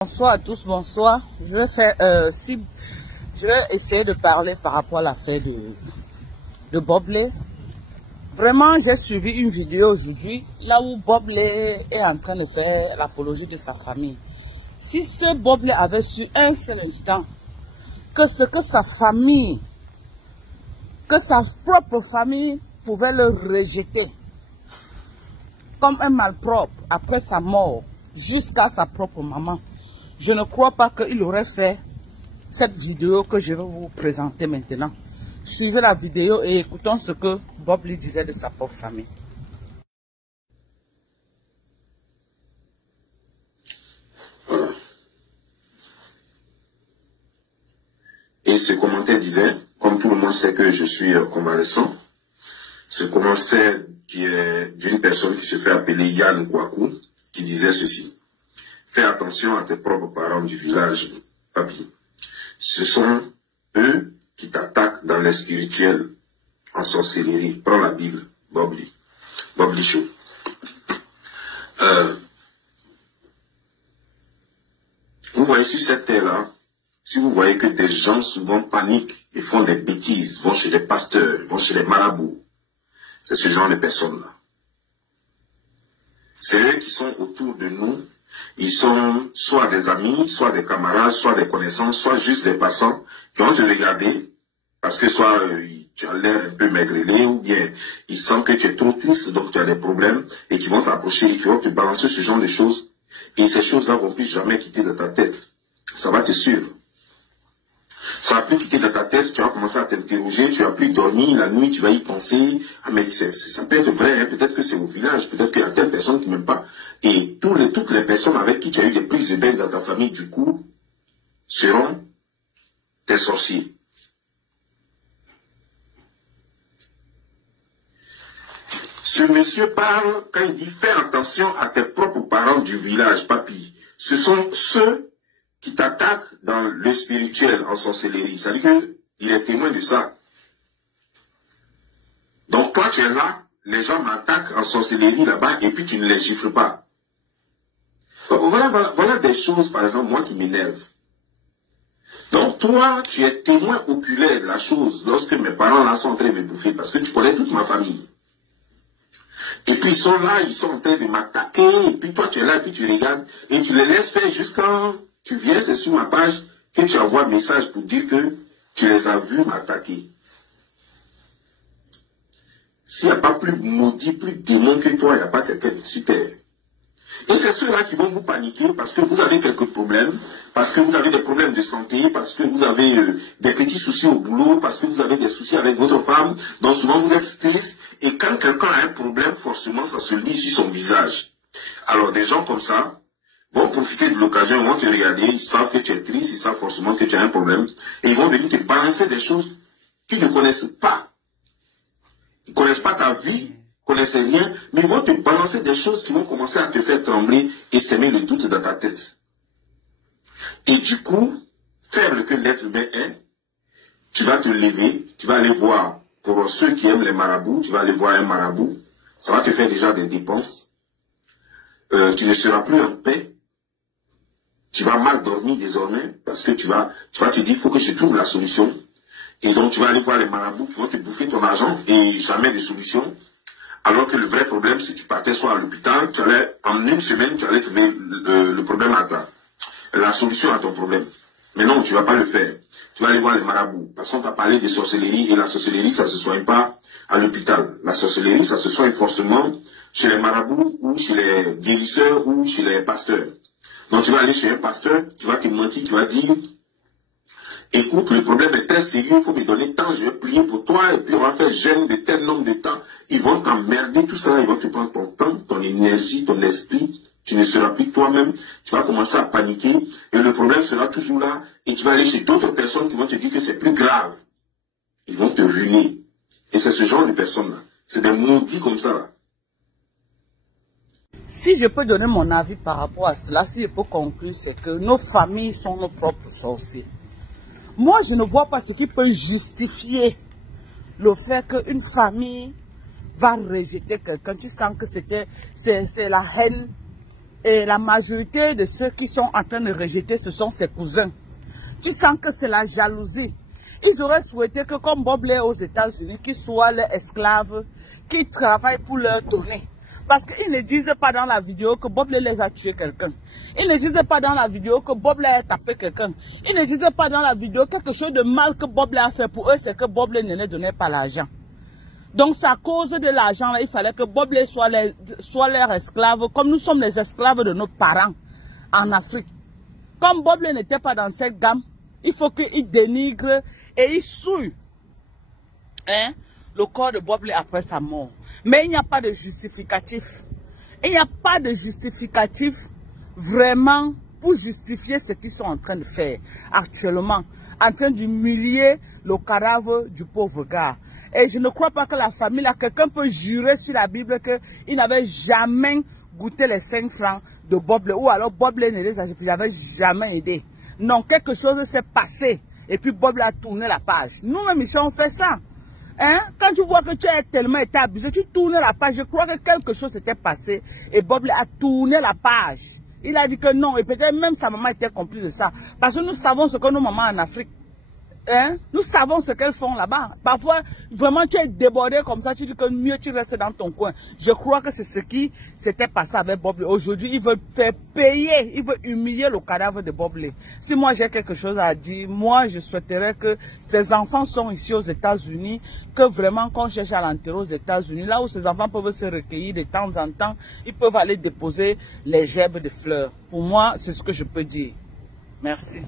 Bonsoir à tous, bonsoir. Je vais essayer de parler par rapport à l'affaire de Bobley. Vraiment, j'ai suivi une vidéo aujourd'hui, là où Bobley est en train de faire l'apologie de sa famille. Si ce Bobley avait su un seul instant que ce que sa famille, que sa propre famille pouvait le rejeter comme un malpropre après sa mort, jusqu'à sa propre maman, je ne crois pas qu'il aurait fait cette vidéo que je vais vous présenter maintenant. Suivez la vidéo et écoutons ce que Bob lui disait de sa propre famille. Voilà. Et ce commentaire disait, comme tout le monde sait que je suis convalescent, ce commentaire qui est d'une personne qui se fait appeler Yann Kwaku, qui disait ceci. Fais attention à tes propres parents du village, papy. Ce sont eux qui t'attaquent dans les spirituels, en sorcellerie. Prends la Bible, Bobley Show. Vous voyez sur cette terre-là, si vous voyez que des gens souvent paniquent et font des bêtises, vont chez les pasteurs, vont chez les marabouts, c'est ce genre de personnes-là. C'est eux qui sont autour de nous. Ils sont soit des amis, soit des camarades, soit des connaissances, soit juste des passants qui vont te regarder parce que soit tu as l'air un peu maigrelet ou bien ils sentent que tu es trop triste, donc tu as des problèmes et qui vont t'approcher et qui vont te balancer ce genre de choses. Et ces choses-là vont plus jamais quitter de ta tête. Ça va te suivre. Ça va plus quitter de ta tête, tu vas commencer à t'interroger, tu vas plus dormir, la nuit tu vas y penser. Ah mais ça peut être vrai, hein, peut-être que c'est au village, peut-être qu'il y a telle personne qui m'aime pas. Et toutes les personnes avec qui tu as eu des prises de bain dans ta famille, du coup, seront tes sorciers. Ce monsieur parle quand il dit fais attention à tes propres parents du village, papy. Ce sont ceux qui t'attaquent dans le spirituel en sorcellerie. Ça veut dire qu'il est témoin de ça. Donc quand tu es là, les gens m'attaquent en sorcellerie là-bas et puis tu ne les gifles pas. Donc voilà des choses, par exemple, moi qui m'énervent. Donc toi, tu es témoin oculaire de la chose lorsque mes parents là sont en train de me bouffer parce que tu connais toute ma famille. Et puis ils sont là, ils sont en train de m'attaquer et puis toi tu es là et puis tu regardes et tu les laisses faire jusqu'à... Tu viens, c'est sur ma page que tu envoies un message pour dire que tu les as vus m'attaquer. S'il n'y a pas plus maudit, plus démon que toi, il n'y a pas quelqu'un de super. Et c'est ceux-là qui vont vous paniquer parce que vous avez quelques problèmes, parce que vous avez des problèmes de santé, parce que vous avez des petits soucis au boulot, parce que vous avez des soucis avec votre femme, donc souvent vous êtes triste. Et quand quelqu'un a un problème, forcément, ça se lit sur son visage. Alors des gens comme ça vont profiter de l'occasion, ils vont te regarder, ils savent que tu es triste, ils savent forcément que tu as un problème, et ils vont venir te balancer des choses qu'ils ne connaissent pas. Ils ne connaissent pas ta vie, ils ne connaissent rien, mais ils vont te balancer des choses qui vont commencer à te faire trembler et semer le doute dans ta tête. Et du coup, faible que l'être humain est, tu vas te lever, tu vas aller voir, pour ceux qui aiment les marabouts, tu vas aller voir un marabout, ça va te faire déjà des dépenses, tu ne seras plus en paix, tu vas mal dormir désormais, parce que tu vas te dire, il faut que je trouve la solution. Et donc tu vas aller voir les marabouts qui vont te bouffer ton argent et jamais de solution. Alors que le vrai problème, si tu partais soit à l'hôpital, tu allais, en une semaine, tu allais trouver le problème la solution à ton problème. Mais non, tu ne vas pas le faire. Tu vas aller voir les marabouts. Parce qu'on t'a parlé de sorcellerie et la sorcellerie, ça ne se soigne pas à l'hôpital. La sorcellerie, ça se soigne forcément chez les marabouts ou chez les guérisseurs ou chez les pasteurs. Donc tu vas aller chez un pasteur, tu vas te mentir, tu vas dire, écoute, le problème est très sérieux, il faut me donner tant, je vais prier pour toi, et puis on va faire jeûne de tel nombre de temps. Ils vont t'emmerder, tout ça, ils vont te prendre ton temps, ton énergie, ton esprit, tu ne seras plus toi-même, tu vas commencer à paniquer, et le problème sera toujours là, et tu vas aller chez d'autres personnes qui vont te dire que c'est plus grave. Ils vont te ruiner. Et c'est ce genre de personnes-là. C'est des maudits comme ça, là. Si je peux donner mon avis par rapport à cela, si je peux conclure, c'est que nos familles sont nos propres sorciers. Moi, je ne vois pas ce qui peut justifier le fait qu'une famille va rejeter quelqu'un. Tu sens que c'est la haine Et la majorité de ceux qui sont en train de rejeter, ce sont ses cousins. Tu sens que c'est la jalousie. Ils auraient souhaité que comme Bob l'est aux États-Unis, qu'ils soient leurs esclaves, qu'ils travaillent pour leur tourner. Parce qu'ils ne disent pas dans la vidéo que Bob les a tué quelqu'un. Ils ne disent pas dans la vidéo que Bob a tapé quelqu'un. Ils ne disent pas dans la vidéo quelque chose de mal que Bob a fait pour eux, c'est que Bob ne leur donnait pas l'argent. Donc c'est à cause de l'argent, il fallait que Bob soit leurs esclaves, comme nous sommes les esclaves de nos parents en Afrique. Comme Bob n'était pas dans cette gamme, il faut qu'il dénigre et il souille le corps de Bob après sa mort. Mais il n'y a pas de justificatif. Il n'y a pas de justificatif vraiment pour justifier ce qu'ils sont en train de faire actuellement. En train d'humilier le cadavre du pauvre gars. Et je ne crois pas que la famille, là, quelqu'un peut jurer sur la Bible qu'il n'avait jamais goûté les 5 francs de Bob. Ou alors Bob ne les avait jamais aidé. Non, quelque chose s'est passé. Et puis Bob a tourné la page. Nous-mêmes ici, on fait ça. Hein? Quand tu vois que tu as tellement été abusé, tu tournes la page. Je crois que quelque chose s'était passé. Et Bob a tourné la page. Il a dit que non. Et peut-être même sa maman était complice de ça. Parce que nous savons ce que nos mamans en Afrique. Hein? Nous savons ce qu'elles font là-bas. Parfois, vraiment, tu es débordé comme ça, tu dis que mieux tu restes dans ton coin. Je crois que c'est ce qui s'était passé avec Bob. Aujourd'hui, ils veulent faire payer, ils veulent humilier le cadavre de Bob. Si moi j'ai quelque chose à dire, moi je souhaiterais que ces enfants sont ici aux États-Unis, que vraiment qu'on cherche à l'enterrer aux États-Unis, là où ces enfants peuvent se recueillir de temps en temps, ils peuvent aller déposer les gerbes de fleurs. Pour moi, c'est ce que je peux dire. Merci.